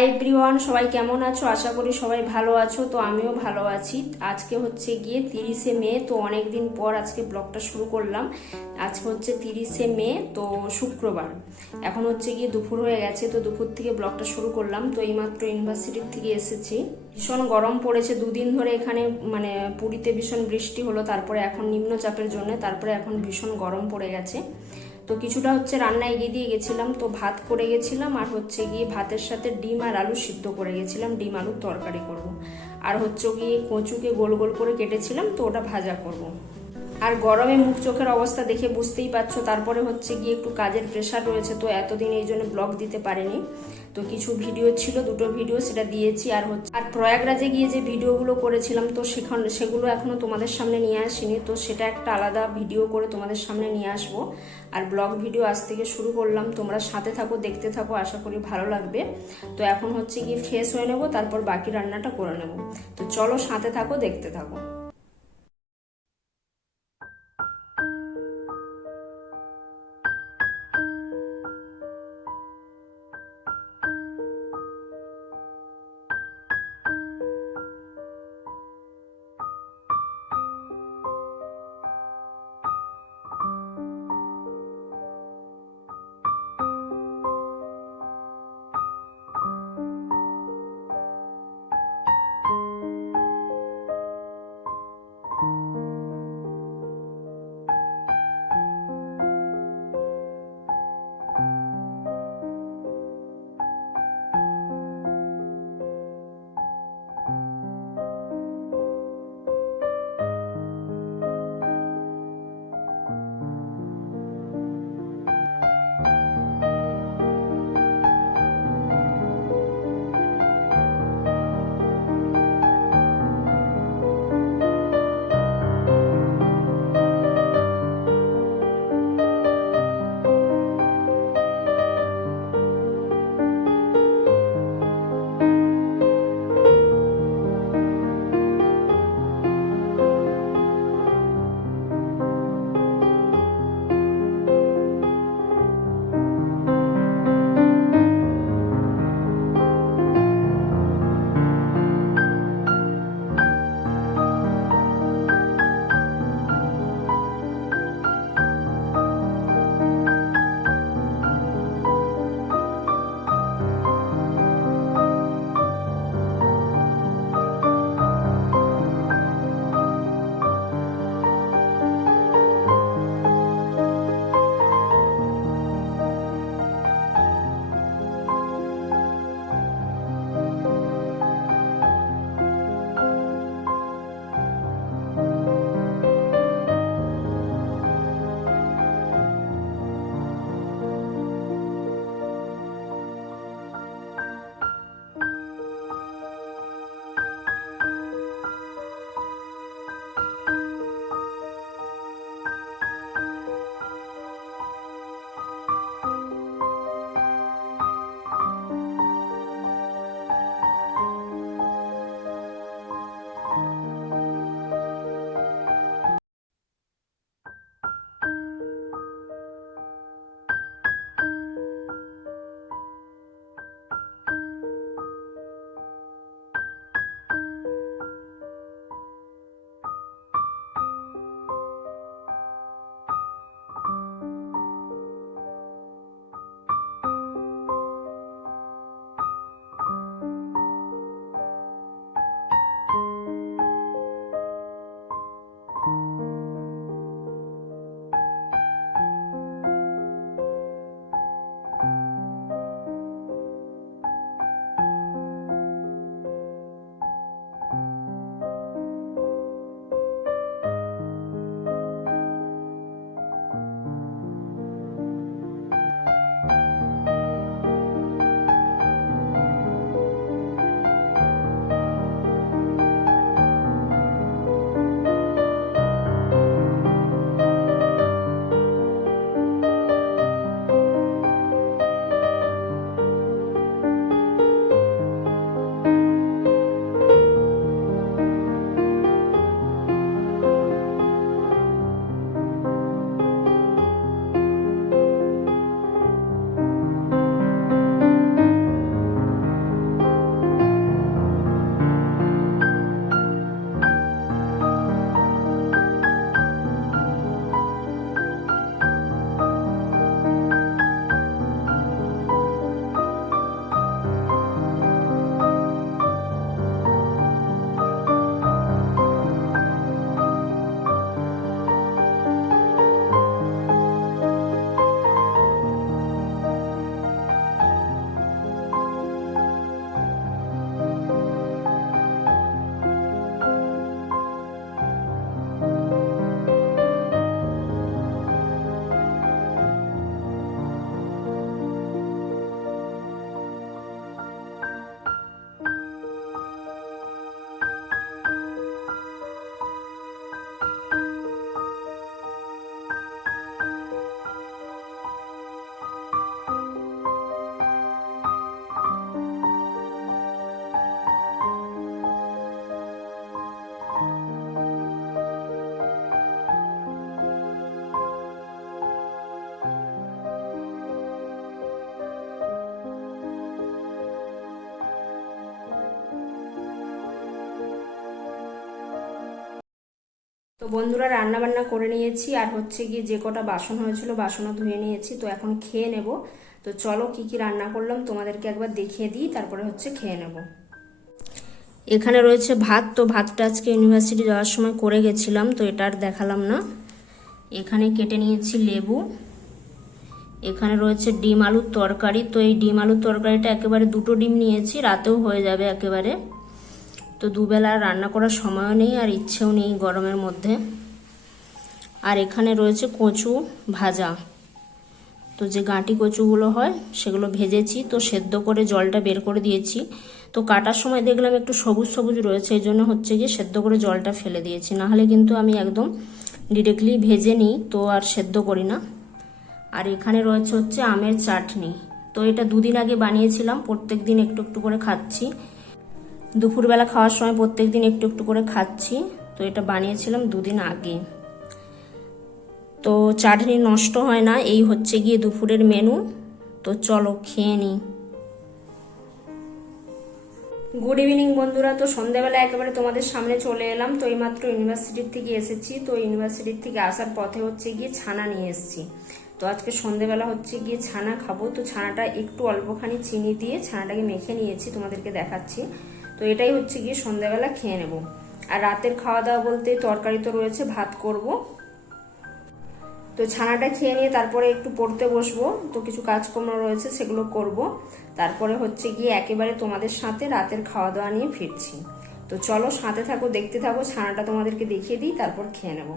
Hi everyone, সবাই কেমন আছো? আশা করি সবাই ভালো আছো। তো আমিও ভালো আছি। আজকে হচ্ছে গিয়ে 30শে মে। তো অনেকদিন পর আজকে ব্লগটা শুরু করলাম। আজকে হচ্ছে 30শে মে, তো শুক্রবার। এখন হচ্ছে গিয়ে দুপুর হয়ে গেছে, তো দুপুর থেকে ব্লগটা শুরু করলাম। তো এইমাত্র ইউনিভার্সিটির থেকে এসেছি। ভীষণ গরম পড়েছে দুদিন ধরে এখানে, মানে পুরীতে ভীষণ বৃষ্টি হলো, তারপরে এখন নিম্নচাপের জন্য তারপরে এখন ভীষণ গরম পড়ে গেছে। তো কিছুটা হচ্ছে রান্না এগিয়ে দিয়ে গেছিলাম, তো ভাত করে গেছিলাম, আর হচ্ছে গিয়ে ভাতের সাথে ডিম আর আলু সিদ্ধ করে গেছিলাম, ডিম আলুর তরকারি করব। আর হচ্ছে গিয়ে কচুকে গোল গোল করে কেটেছিলাম, তো ওটা ভাজা করব। আর গরমে মুখ চোখের অবস্থা দেখে বুঝতেই পারছো। তারপরে হচ্ছে গিয়ে একটু কাজের প্রেশার রয়েছে, তো এতদিন এই জন্য ব্লগ দিতে পারিনি। তো কিছু ভিডিও ছিল, দুটো ভিডিও, সেটা দিয়েছি। আর প্রয়াগরাজে গিয়ে যে ভিডিওগুলো করেছিলাম, তো সেগুলো এখনো তোমাদের সামনে নিয়ে আসিনি। তো সেটা একটা আলাদা ভিডিও করে তোমাদের সামনে নিয়ে আসবো। আর ব্লগ ভিডিও আজ থেকে শুরু করলাম, তোমরা সাথে থাকো, দেখতে থাকো, আশা করি ভালো লাগবে। তো এখন হচ্ছে গিয়ে ফ্রেশ হয়ে নেবো, তারপর বাকি রান্নাটা করে নেবো। তো চলো সাথে থাকো, দেখতে থাকো। তো বন্ধুরা রান্না বান্না করে নিয়েছি, আর হচ্ছে গিয়ে যে কটা বাসন হয়েছিল বাসনও ধুয়ে নিয়েছি। তো এখন খেয়ে নেব। তো চলো কি কি রান্না করলাম তোমাদেরকে একবার দেখিয়ে দিই, তারপরে হচ্ছে খেয়ে নেব। এখানে রয়েছে ভাত। তো ভাতটা আজকে ইউনিভার্সিটি যাওয়ার সময় করে গেছিলাম, তো এটা আর দেখালাম না। এখানে কেটে নিয়েছি লেবু। এখানে রয়েছে ডিম আলুর তরকারি। তো এই ডিম আলুর তরকারিটা একেবারে 2টো ডিম নিয়েছি, রাতেও হয়ে যাবে একেবারে। তো দুবেলা রান্না করার সময়ও নেই আর ইচ্ছেও নেই গরমের মধ্যে। আর এখানে রয়েছে কচু ভাজা। তো যে গাঁটি কচুগুলো হয় সেগুলো ভেজেছি, তো সেদ্ধ করে জলটা বের করে দিয়েছি। তো কাটার সময় দেখলাম একটু সবুজ সবুজ রয়েছে, এই জন্য হচ্ছে গিয়ে সেদ্ধ করে জলটা ফেলে দিয়েছি। নাহলে কিন্তু আমি একদম ডিরেক্টলি ভেজে নিই, তো আর সেদ্ধ করি না। আর এখানে রয়েছে হচ্ছে আমের চাটনি। তো এটা 2 দিন আগে বানিয়েছিলাম, প্রত্যেক দিন একটু একটু করে খাচ্ছি। দুপুরবেলা খাওয়ার সময় প্রত্যেক দিন একটু একটু করে খাচ্ছি। তো এটা বানিয়েছিলাম 2 দিন আগে। তো চাটনি নষ্ট হয় না, এই হচ্ছে গিয়ে দুপুরের মেনু। তো চলো খেয়ে নিই। গুড ইভিনিং বন্ধুরা। তো সন্ধ্যাবেলা একেবারে তোমাদের সামনে চলে এলাম। তো এইমাত্র ইউনিভার্সিটির থেকে এসেছি। তো ইউনিভার্সিটির থেকে আসার পথে হচ্ছে গিয়ে ছানা নিয়ে এসেছি। তো আজকে সন্ধ্যাবেলা হচ্ছে গিয়ে ছানা খাবো। তো ছানাটা একটু অল্পখানি চিনি দিয়ে ছানাটাকে মেখে নিয়েছি, তোমাদেরকে দেখাচ্ছি। তো এটাই হচ্ছে গিয়ে সন্ধ্যাবেলা খেয়ে নেব। আর রাতের খাওয়া দাওয়া বলতে তরকারি তো রয়েছে, ভাত করব। তো ছানাটা খেয়ে নিয়ে তারপরে একটু পড়তে বসবো। তো কিছু কাজকর্ম রয়েছে সেগুলো করব। তারপরে হচ্ছে গিয়ে একেবারে তোমাদের সাথে রাতের খাওয়া দাওয়া নিয়ে ফিরছি। তো চলো সাথে থাকো, দেখতে থাকো। ছানাটা তোমাদেরকে দেখিয়ে দিই, তারপর খেয়ে নেব।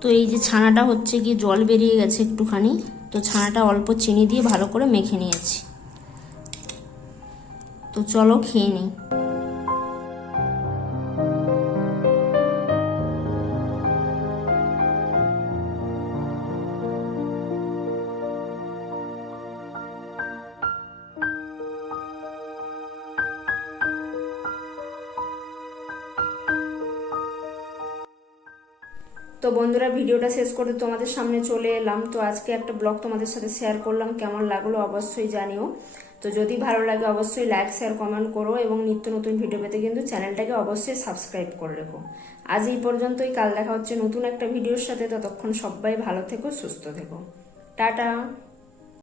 তো এই যে ছানাটা হচ্ছে গিয়ে জল বেরিয়ে গেছে একটুখানি। তো ছানাটা অল্প চিনি দিয়ে ভালো করে মেখে নিয়েছি। তো চলো খেয়ে নিই। তো বন্ধুরা ভিডিওটা শেষ করতে তোমাদের সামনে চলে এলাম। তো আজকে একটা ব্লগ তোমাদের সাথে শেয়ার করলাম, কেমন লাগলো অবশ্যই জানিও। তো যদি ভালো লাগে অবশ্যই লাইক শেয়ার কমেন্ট করো, এবং নিত্য নতুন ভিডিও পেতে কিন্তু চ্যানেলটাকে অবশ্যই সাবস্ক্রাইব করে রেখো। আজ এই পর্যন্তই, কাল দেখা হচ্ছে নতুন একটা ভিডিওর সাথে। ততক্ষণ সবাই ভালো থেকো, সুস্থ থেকো। টাটা।